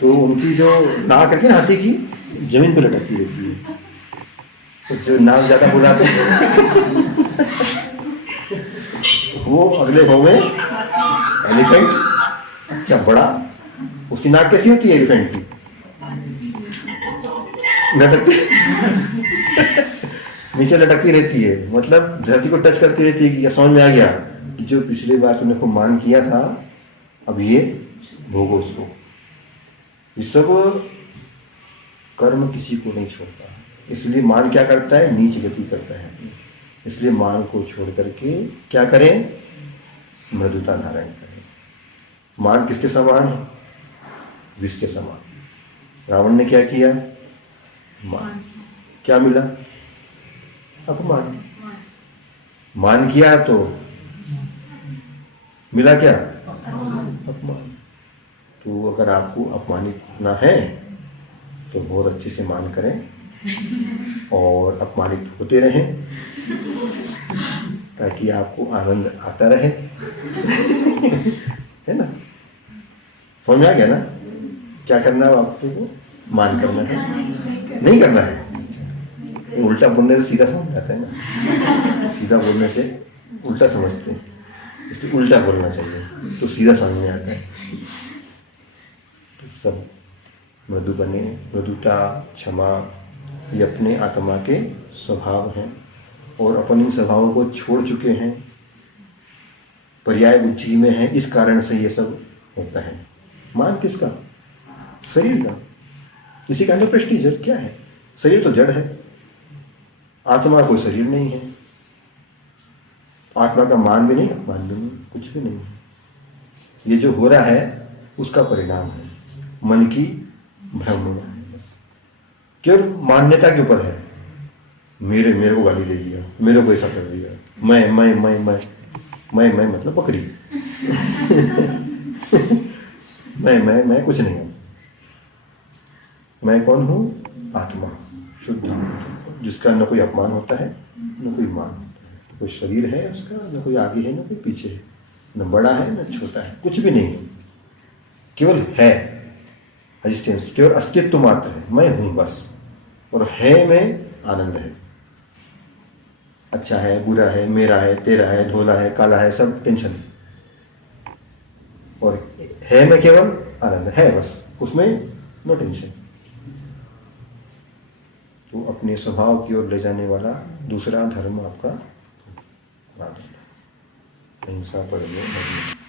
तो उनकी जो नाक रहती है ना हाथी की, जमीन पर लटकती रहती है। तो जो नाक ज़्यादा बुलाते हैं वो अगले भाव में एलिफेंट, अच्छा बड़ा, उसकी नाक कैसी होती है एलिफेंट की? लटकती नीचे लटकती रहती है, मतलब धरती को टच करती रहती है। कि समझ में आ गया कि जो पिछले बार तुमने को मान किया था, अब ये भोगो उसको। ये सब कर्म किसी को नहीं छोड़ता, इसलिए मान क्या करता है? नीच गति करता है। इसलिए मान को छोड़ करके क्या करें? मृदुता धारण करें। मान किसके समान है? विष के समान। रावण ने क्या किया? मान। क्या मिला? अपमान। मान किया तो मिला क्या? अपमान। तो अगर आपको अपमानित होना है तो बहुत अच्छे से मान करें और अपमानित होते रहें, ताकि आपको आनंद आता रहे है ना। समझ में आ गया ना? क्या करना है आपको? मान करना है, नहीं करना है। उल्टा बोलने से सीधा समझ आता है ना, सीधा बोलने से उल्टा समझते हैं, इसलिए उल्टा बोलना चाहिए तो सीधा समझ में आता है। तो सब मृदु बने। मृदुता, क्षमा, ये अपने आत्मा के स्वभाव हैं, और अपन इन स्वभावों को छोड़ चुके हैं, पर्याय बुद्धि में है, इस कारण से ये सब होता है। मान किसका? शरीर का। इसी काइंड ऑफ प्रेस्टीज क्या है? शरीर तो जड़ है, आत्मा कोई शरीर नहीं है, आत्मा का मान भी नहीं, अपमान भी नहीं, कुछ भी नहीं है। ये जो हो रहा है उसका परिणाम है, मन की भ्रमणता है बस। केवल मान्यता के ऊपर है, मेरे को गाली दे दिया, मेरे को ऐसा कर दिया, मैं मतलब बकरी मैं कुछ नहीं हूं। मैं कौन हूं? आत्मा, शुद्ध आत्मा, जिसका न कोई अपमान होता है न कोई मान होता है, कोई शरीर है उसका, न कोई आगे है न कोई पीछे है, न बड़ा है न छोटा है, कुछ भी नहीं है, केवल है, एग्जिस्टेंस, केवल अस्तित्व मात्र है, मैं हूं बस। और है में आनंद है, अच्छा है, बुरा है, मेरा है, तेरा है, धोला है, काला है, सब टेंशन है। और है में केवल आनंद है बस, उसमें नो टेंशन। तो अपने स्वभाव की ओर ले जाने वाला दूसरा धर्म आपका अहिंसा, परमो धर्म।